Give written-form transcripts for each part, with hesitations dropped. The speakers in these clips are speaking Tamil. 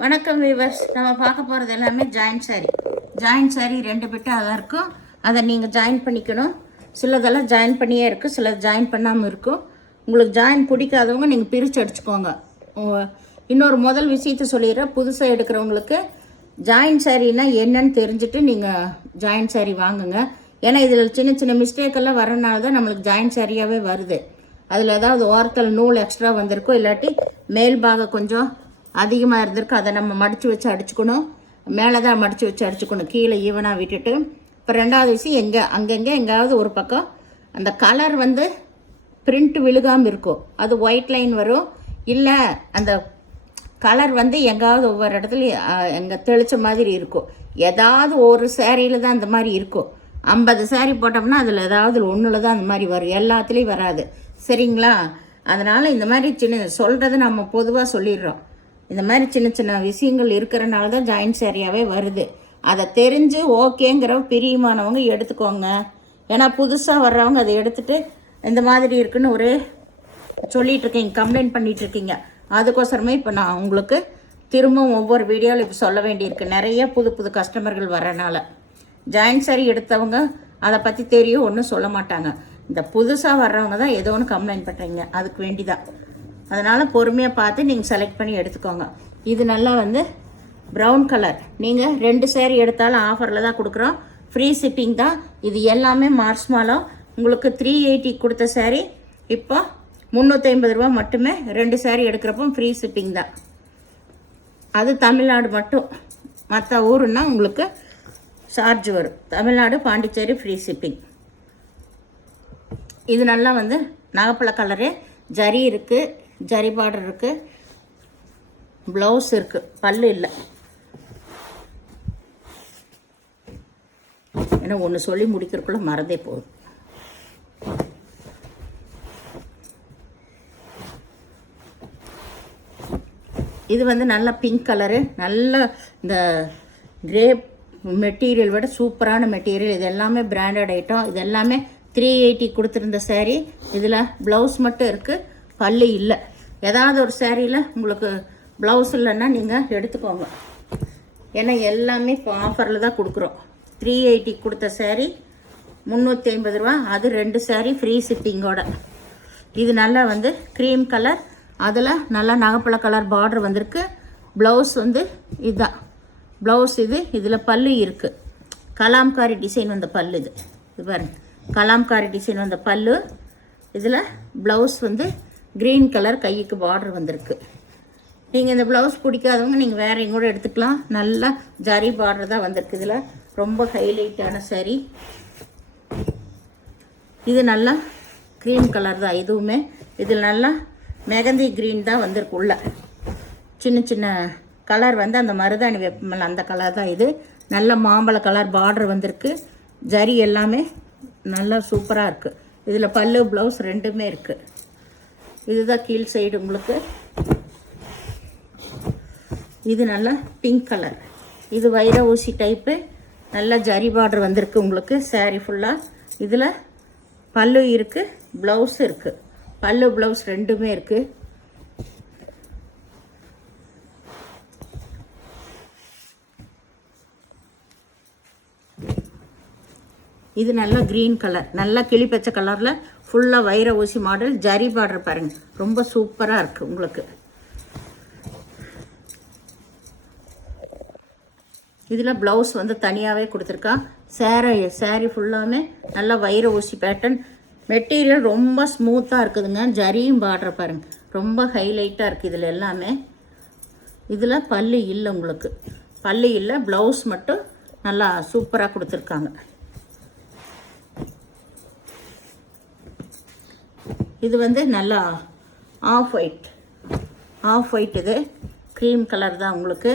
வணக்கம் வீவர்ஸ். நம்ம பார்க்க போகிறது எல்லாமே ஜாயின்ட் சாரி 2 பிட்டு அதாக இருக்கும். அதை நீங்கள் ஜாயின் பண்ணிக்கணும். சிலதெல்லாம் ஜாயின் பண்ணியே இருக்குது, சிலது ஜாயின் பண்ணாமல் இருக்கும். உங்களுக்கு ஜாயின் பிடிக்காதவங்க நீங்கள் பிரித்து அடிச்சுக்கோங்க. இன்னொரு முதல் விஷயத்தை சொல்லிடுறேன். புதுசாக எடுக்கிறவங்களுக்கு ஜாயின்ட் சாரீனா என்னன்னு தெரிஞ்சுட்டு நீங்கள் ஜாயின்ட் சாரீ வாங்குங்க. ஏன்னா இதில் சின்ன சின்ன மிஸ்டேக்கெல்லாம் வரனால தான் நம்மளுக்கு ஜாயின்ட் சாரியாகவே வருது. அதில் ஏதாவது ஓரத்தில் நூல் எக்ஸ்ட்ரா வந்திருக்கோ, இல்லாட்டி மேல் பாகம் கொஞ்சம் அதிகமாக இருந்திருக்கு, அதை நம்ம மடித்து வச்சு அடிச்சுக்கணும். மேலே தான் மடித்து வச்சு அடிச்சுக்கணும், கீழே ஈவனாக விட்டுட்டு. இப்போ ரெண்டாவது விஷயம், அங்கங்கே எங்கேயாவது ஒரு பக்கம் அந்த கலர் பிரிண்ட் விழுகாமல் இருக்கும். அது ஒயிட் லைன் வரும். இல்லை அந்த கலர் எங்காவது ஒவ்வொரு இடத்துல எங்கே தெளித்த மாதிரி இருக்கும். ஏதாவது ஒரு சேரீயில் தான் அந்த மாதிரி இருக்கும். 50 சேரீ போட்டோம்னா அதில் ஏதாவது ஒன்றில் தான் அந்த மாதிரி வரும், எல்லாத்துலேயும் வராது. சரிங்களா? அதனால் இந்த மாதிரி சொல்கிறது நம்ம பொதுவாக சொல்லிடுறோம். இந்த மாதிரி சின்ன சின்ன விஷயங்கள் இருக்கிறனால தான் ஜாயின்ட் சாரியாகவே வருது. அதை தெரிஞ்சு ஓகேங்கிற பிரியமானவங்க எடுத்துக்கோங்க. ஏன்னா புதுசாக வர்றவங்க அதை எடுத்துகிட்டு இந்த மாதிரி இருக்குன்னு ஒரே சொல்லிகிட்ருக்கீங்க, கம்ப்ளைண்ட் பண்ணிகிட்ருக்கீங்க. அதுக்கோசரமே இப்போ நான் உங்களுக்கு திரும்பவும் ஒவ்வொரு வீடியோவில் இப்போ சொல்ல வேண்டியிருக்கு. நிறைய புது புது கஸ்டமர்கள் வரனால ஜாயின்ட் சாரி எடுத்தவங்க அதை பற்றி தெரியும், ஒன்றும் சொல்ல மாட்டாங்க. இந்த புதுசாக வர்றவங்க தான் ஏதோ ஒன்று கம்ப்ளைண்ட் பண்ணுறீங்க, அதுக்கு வேண்டி தான். அதனால் பொறுமையாக பார்த்து நீங்கள் செலக்ட் பண்ணி எடுத்துக்கோங்க. இது நல்லா ப்ரௌன் கலர். நீங்கள் 2 சேரீ எடுத்தாலும் ஆஃபரில் தான் கொடுக்குறோம், ஃப்ரீ ஷிப்பிங் தான். இது எல்லாமே மார்ச் மாதம் உங்களுக்கு 380 கொடுத்த சேரீ இப்போ 350 ரூபா மட்டுமே. 2 சேரீ எடுக்கிறப்போ ஃப்ரீ ஷிப்பிங் தான். அது தமிழ்நாடு மட்டும். மற்ற ஊருன்னா உங்களுக்கு சார்ஜ் வரும். Tamil Nadu, Pondicherry free shipping. இது நல்லா நகைப்பழ கலரு, ஜரி இருக்குது, ஜரி பார்டர் இருக்குது, ப்ளவுஸ் இருக்குது, பல்லு இல்லை. ஏன்னா ஒன்று சொல்லி முடிக்கிறதுக்குள்ள மறந்தே போகுது. இது நல்ல பிங்க் கலரு, நல்ல இந்த கிரேப் மெட்டீரியல் விட சூப்பரான மெட்டீரியல். இது எல்லாமே பிராண்டட் ஐட்டம். இது எல்லாமே 380 கொடுத்துருந்த சேரீ. இதில் ப்ளவுஸ் மட்டும் இருக்குது, பல்லு இல்லை. ஏதாவது ஒரு சேரீயில் உங்களுக்கு ப்ளவுஸ் இல்லைன்னா நீங்கள் எடுத்துக்கோங்க. ஏன்னா எல்லாமே இப்போ ஆஃபரில் தான் கொடுக்குறோம். 380 கொடுத்த சேரீ 350 ரூபா. அது 2 சேரீ ஃப்ரீ ஷிப்பிங்கோட. இது நல்லா க்ரீம் கலர், அதில் நல்லா நகைப்பழ கலர் பார்டர் வந்திருக்கு. ப்ளவுஸ் இதுதான் ப்ளவுஸ். இதில் பல்லு இருக்குது, கலாம்காரி டிசைன் வந்த பல்லு. இது பாருங்க, கலாம்காரி டிசைன் வந்த பல்லு. இதில் ப்ளவுஸ் க்ரீன் கலர், கைக்கு பார்டர் வந்திருக்கு. நீங்கள் இந்த ப்ளவுஸ் பிடிக்காதவங்க நீங்கள் வேறையும் கூட எடுத்துக்கலாம். நல்லா ஜரி பார்டர் தான் வந்திருக்கு. இதில் ரொம்ப ஹைலைட்டான சாரி. இது நல்லா க்ரீம் கலர் தான் இதுவுமே. இதில் நல்லா மெகந்தி க்ரீன் தான் வந்திருக்கு. உள்ள சின்ன சின்ன கலர் அந்த மருதாணி வெப்பமல்ல, அந்த கலர் தான் இது. நல்ல மாம்பழ கலர் பார்டர் வந்திருக்கு. ஜரி எல்லாமே நல்லா சூப்பராக இருக்குது. இதில் பல்லு ப்ளவுஸ் ரெண்டுமே இருக்குது. இதுதான் கீழ் சைடு உங்களுக்கு. இது நல்லா பிங்க் கலர். இது வைர ஊசி டைப்பு, நல்ல ஜரி பார்டர் வந்திருக்கு உங்களுக்கு சாரீ ஃபுல்லாக. இதில் பல்லு இருக்குது, ப்ளவுஸ் இருக்குது. பல்லு ப்ளவுஸ் ரெண்டுமே இருக்குது. இது நல்லா க்ரீன் கலர், நல்லா கிளி பச்சை கலரில் ஃபுல்லாக வைர ஊசி மாடல், ஜரி பார்டர் பாருங்கள், ரொம்ப சூப்பராக இருக்குது உங்களுக்கு. இதில் ப்ளவுஸ் தனியாகவே கொடுத்துருக்கா. சாரீ ஃபுல்லாமே நல்லா வைர ஊசி பேட்டர்ன். மெட்டீரியல் ரொம்ப ஸ்மூத்தாக இருக்குதுங்க. ஜரியும் பார்டர் பாருங்கள், ரொம்ப ஹைலைட்டாக இருக்குது இதில் எல்லாமே. இதில் பல்லு இல்லை உங்களுக்கு, பல்லு இல்லை, ப்ளவுஸ் மட்டும் நல்லா சூப்பராக கொடுத்துருக்காங்க. இது நல்லா ஆஃப் ஒயிட். இது க்ரீம் கலர் தான் உங்களுக்கு.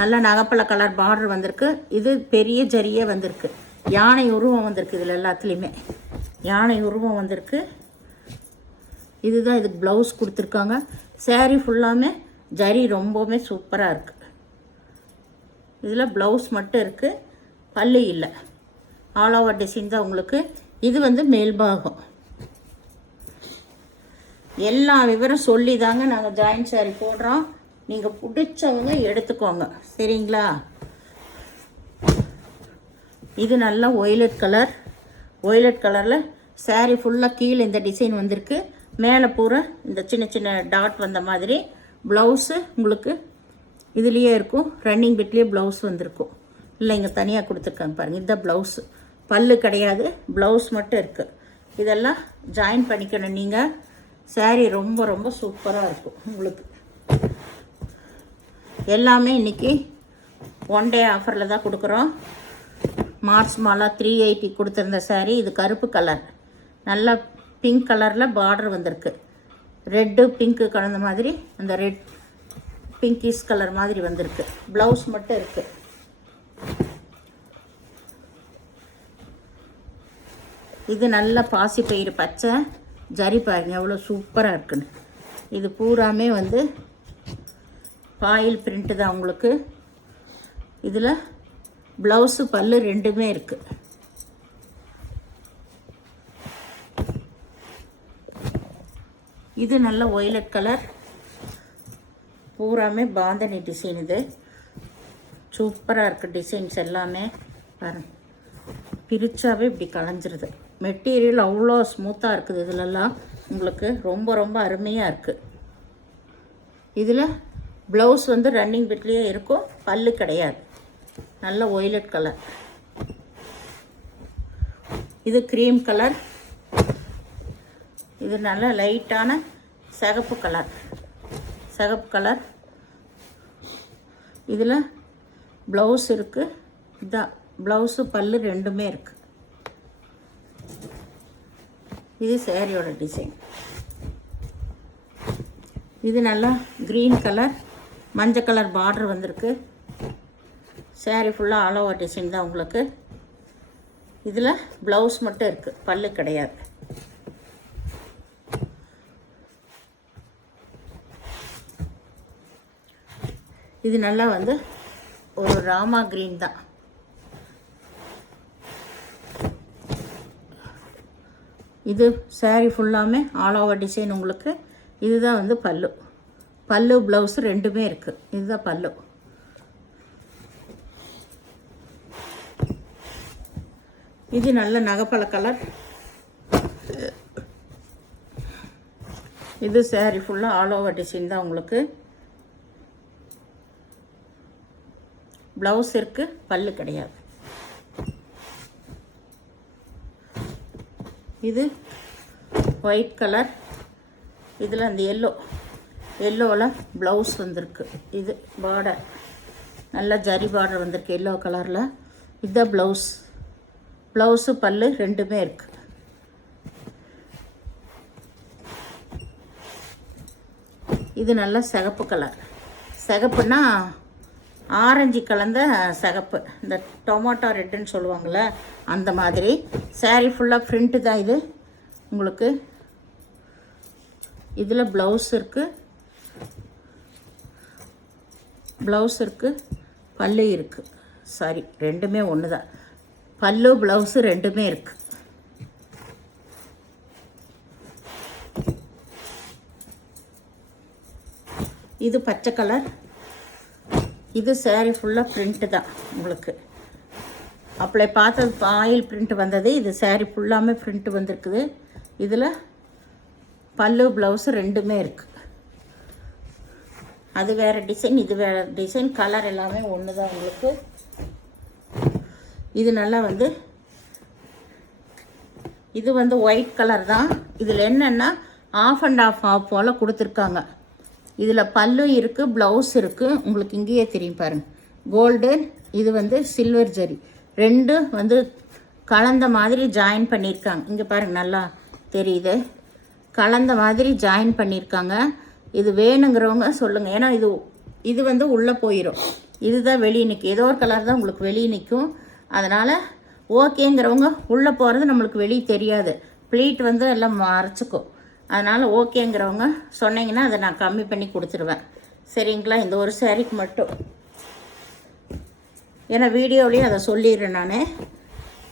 நல்ல நகைப்பழ கலர் பார்டர் வந்திருக்கு. இது பெரிய ஜரியே வந்திருக்கு, யானை உருவம் வந்திருக்கு. இதில் எல்லாத்துலேயுமே யானை உருவம் வந்திருக்கு. இதுதான் இதுக்கு ப்ளவுஸ் கொடுத்துருக்காங்க. சாரீ ஃபுல்லாமே ஜரி ரொம்பவுமே சூப்பராக இருக்குது. இதில் ப்ளவுஸ் மட்டும் இருக்குது, பல்லு இல்லை. ஆல் ஓவர் டிசைன் தான் உங்களுக்கு. இது மேல் பாகம். எல்லா விவரம் சொல்லி தாங்க நாங்கள் ஜாயின்ட் சாரீ போடுறோம். நீங்கள் பிடிச்சவங்க எடுத்துக்கோங்க, சரிங்களா? இது நல்லா ஒய்லட் கலர். ஒய்லட் கலரில் சாரீ ஃபுல்லாக கீழே இந்த டிசைன் வந்திருக்கு, மேலே பூரா இந்த சின்ன சின்ன டாட் வந்த மாதிரி. ப்ளவுஸு உங்களுக்கு இதுலேயே இருக்கும், ரன்னிங் பிட்லேயே ப்ளவுஸ் வந்திருக்கும். இல்லை இங்கே தனியாக கொடுத்துருக்காங்க பாருங்கள், இதுதான் ப்ளவுஸு. பல்லு கிடையாது, ப்ளவுஸ் மட்டும் இருக்குது. இதெல்லாம் ஜாயின் பண்ணிக்கணும் நீங்கள். சாரீ ரொம்ப ரொம்ப சூப்பராக இருக்கும் உங்களுக்கு. எல்லாமே இன்றைக்கி 1 டே ஆஃபரில் தான் கொடுக்குறோம். மார்ச் மாலா 380 கொடுத்துருந்த சாரீ. இது கருப்பு கலர், நல்லா பிங்க் கலரில் பார்டர் வந்திருக்கு. ரெட்டு பிங்க்கு கலந்த மாதிரி, அந்த ரெட் பிங்கிஷ் கலர் மாதிரி வந்திருக்கு. ப்ளவுஸ் மட்டும் இருக்குது. இது நல்ல பாசி பயிறு பச்சை ஜரி பாருங்க எவ்வளோ சூப்பராக இருக்குன்னு. இது பூராமே வந்து பாயில் பிரிண்ட்டு தான் உங்களுக்கு. இதில் ப்ளவுஸு பல்லு ரெண்டுமே இருக்குது. இது நல்ல ஒய்லட் கலர், பூராமே பாந்தனி டிசைன். இது சூப்பராக இருக்குது டிசைன்ஸ் எல்லாமே பாருங்க. பிரிச்சாவே இப்படி கலைஞ்சிருது. மெட்டீரியல் அவ்வளோ ஸ்மூத்தாக இருக்குது. இதிலெல்லாம் உங்களுக்கு ரொம்ப ரொம்ப அருமையாக இருக்குது. இதில் ப்ளவுஸ் வந்து ரன்னிங் பிட்லேயே இருக்கும், பல்லு கிடையாது. நல்ல ஒய்லட் கலர். இது க்ரீம் கலர். இது நல்ல லைட்டான சிகப்பு கலர். சிகப்பு கலர். இதில் ப்ளவுஸ் இருக்குது. இதான் ப்ளவுஸு பல்லு ரெண்டுமே இருக்குது. இது சேரீயோட டிசைன். இது நல்லா க்ரீன் கலர், மஞ்சள் கலர் பார்டர் வந்திருக்கு. சேரீ ஃபுல்லாக ஆல் ஓவர் டிசைன் தான் உங்களுக்கு. இதில் ப்ளவுஸ் மட்டும் இருக்குது, பல்லு கிடையாது. இது நல்லா வந்து ஒரு ராமா க்ரீன் தான். இது சாரீ ஃபுல்லாமே ஆல் ஓவர் டிசைன் உங்களுக்கு. இதுதான் வந்து பல்லு. பல்லு ப்ளவுஸ் ரெண்டுமே இருக்குது. இதுதான் பல்லு. இது நல்ல நகைப்பழ கலர். இது சாரீ ஃபுல்லாக ஆல் ஓவர் டிசைன் தான் உங்களுக்கு. ப்ளவுஸ் இருக்குது, பல்லு கிடையாது. இது ஒயிட் கலர். இதில் அந்த எல்லோவில் ப்ளவுஸ் வந்திருக்கு. இது பார்டர் நல்லா ஜரி பார்டர் வந்திருக்கு எல்லோ கலரில். இதுதான் ப்ளவுஸ். ப்ளவுஸு பல்லு ரெண்டுமே இருக்குது. இது நல்லா சிகப்பு கலர். சிகப்புன்னா ஆரஞ்சு கலந்த சிகப்பு, இந்த டொமேட்டோ ரெட்டுன்னு சொல்லுவாங்கள்ல அந்த மாதிரி. சாரீ ஃபுல்லாக பிரிண்ட்டு தான் இது உங்களுக்கு. இதில் ப்ளவுஸ் இருக்குது, பல்லு இருக்குது. சாரி, ரெண்டுமே ஒன்று தான். பல்லு ப்ளவுஸு ரெண்டுமே இருக்குது. இது பச்சை கலர். இது சாரீ ஃபுல்லாக பிரிண்ட்டு தான் உங்களுக்கு. அப்பளை பார்த்தது ஆயில் பிரிண்ட் வந்தது. இது சாரீ ஃபுல்லாமே பிரிண்ட்டு வந்திருக்குது. இதில் பல்லு ப்ளவுஸு ரெண்டுமே இருக்குது. அது வேறு டிசைன், இது வேறு டிசைன். கலர் எல்லாமே ஒன்று தான் உங்களுக்கு. இது நல்லா வந்து இது வந்து ஒயிட் கலர் தான். இதில் என்னென்னா ஆஃப் அண்ட் ஆஃப் போல் கொடுத்துருக்காங்க. இதில் பல்லு இருக்குது, ப்ளவுஸ் இருக்குது. உங்களுக்கு இங்கேயே தெரியும் பாருங்கள், கோல்டு. இது வந்து சில்வர் ஜரி. ரெண்டு வந்து கலந்த மாதிரி ஜாயின் பண்ணியிருக்காங்க. இங்கே பாருங்கள், நல்லா தெரியுது, கலந்த மாதிரி ஜாயின் பண்ணியிருக்காங்க. இது வேணுங்கிறவங்க சொல்லுங்கள். ஏன்னா இது வந்து உள்ளே போயிடும். இதுதான் வெளியே நிற்கும். ஏதோ ஒரு கலர் தான் உங்களுக்கு வெளியே நிற்கும். அதனால் ஓகேங்கிறவங்க, உள்ளே போகிறது நம்மளுக்கு வெளியே தெரியாது, ப்ளீட் வந்து எல்லாம் மறைச்சிக்கும். அதனால் ஓகேங்கிறவங்க சொன்னீங்கன்னா அதை நான் கம்மி பண்ணி கொடுத்துருவேன். சரிங்களா? இந்த ஒரு சாரீக்கு மட்டும். ஏன்னா வீடியோலேயும் அதை சொல்லிடுறேன் நான்.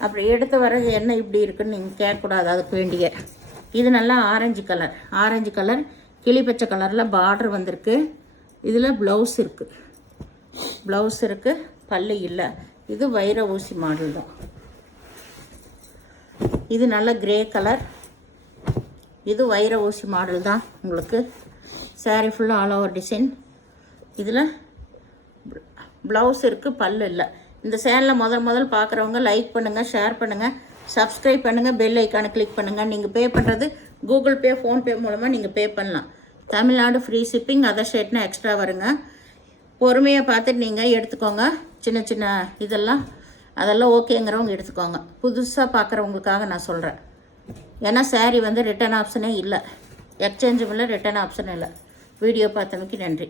அப்படி எடுத்து வர்றது என்ன இப்படி இருக்குன்னு நீங்கள் கேட்கக்கூடாது, அதுக்கு வேண்டிய. இது நல்லா ஆரஞ்சு கலர். ஆரஞ்சு கலர் கிளி பச்சை கலரில் பார்டர் வந்திருக்கு. இதில் ப்ளவுஸ் இருக்குது, ப்ளவுஸ் இருக்குது, பல்லு இல்லை. இது வைர ஊசி மாடல் தான். இது நல்ல கிரே கலர், இது வைர ஊசி மாடல் தான். உங்களுக்கு சாரீ ஃபுல்லாக ஆல் ஓவர் டிசைன். இதில் ப்ளவுஸ் இருக்குது, பல்லு இல்லை. இந்த சேனலில் முதல் பார்க்குறவங்க லைக் பண்ணுங்கள், ஷேர் பண்ணுங்கள், சப்ஸ்கிரைப் பண்ணுங்கள், பெல் ஐக்கானை கிளிக் பண்ணுங்கள். நீங்கள் பே பண்ணுறது கூகுள் பே, ஃபோன்பே மூலமாக நீங்கள் பே பண்ணலாம். தமிழ்நாடு ஃப்ரீ ஷிப்பிங், அதர் ஸ்டேட்னா எக்ஸ்ட்ரா வருங்க. பொறுமையாக பார்த்துட்டு நீங்கள் எடுத்துக்கோங்க. சின்ன சின்ன அதெல்லாம் ஓகேங்கிறவங்க எடுத்துக்கோங்க. புதுசாக பார்க்குறவங்களுக்காக நான் சொல்கிறேன். ஏன்னா சாரீ ரிட்டர்ன் ஆப்ஷனே இல்லை, எக்ஸ்சேஞ்சும் இல்லை, ரிட்டர்ன் ஆப்ஷன் இல்லை. வீடியோ பார்த்தமைக்கு நன்றி.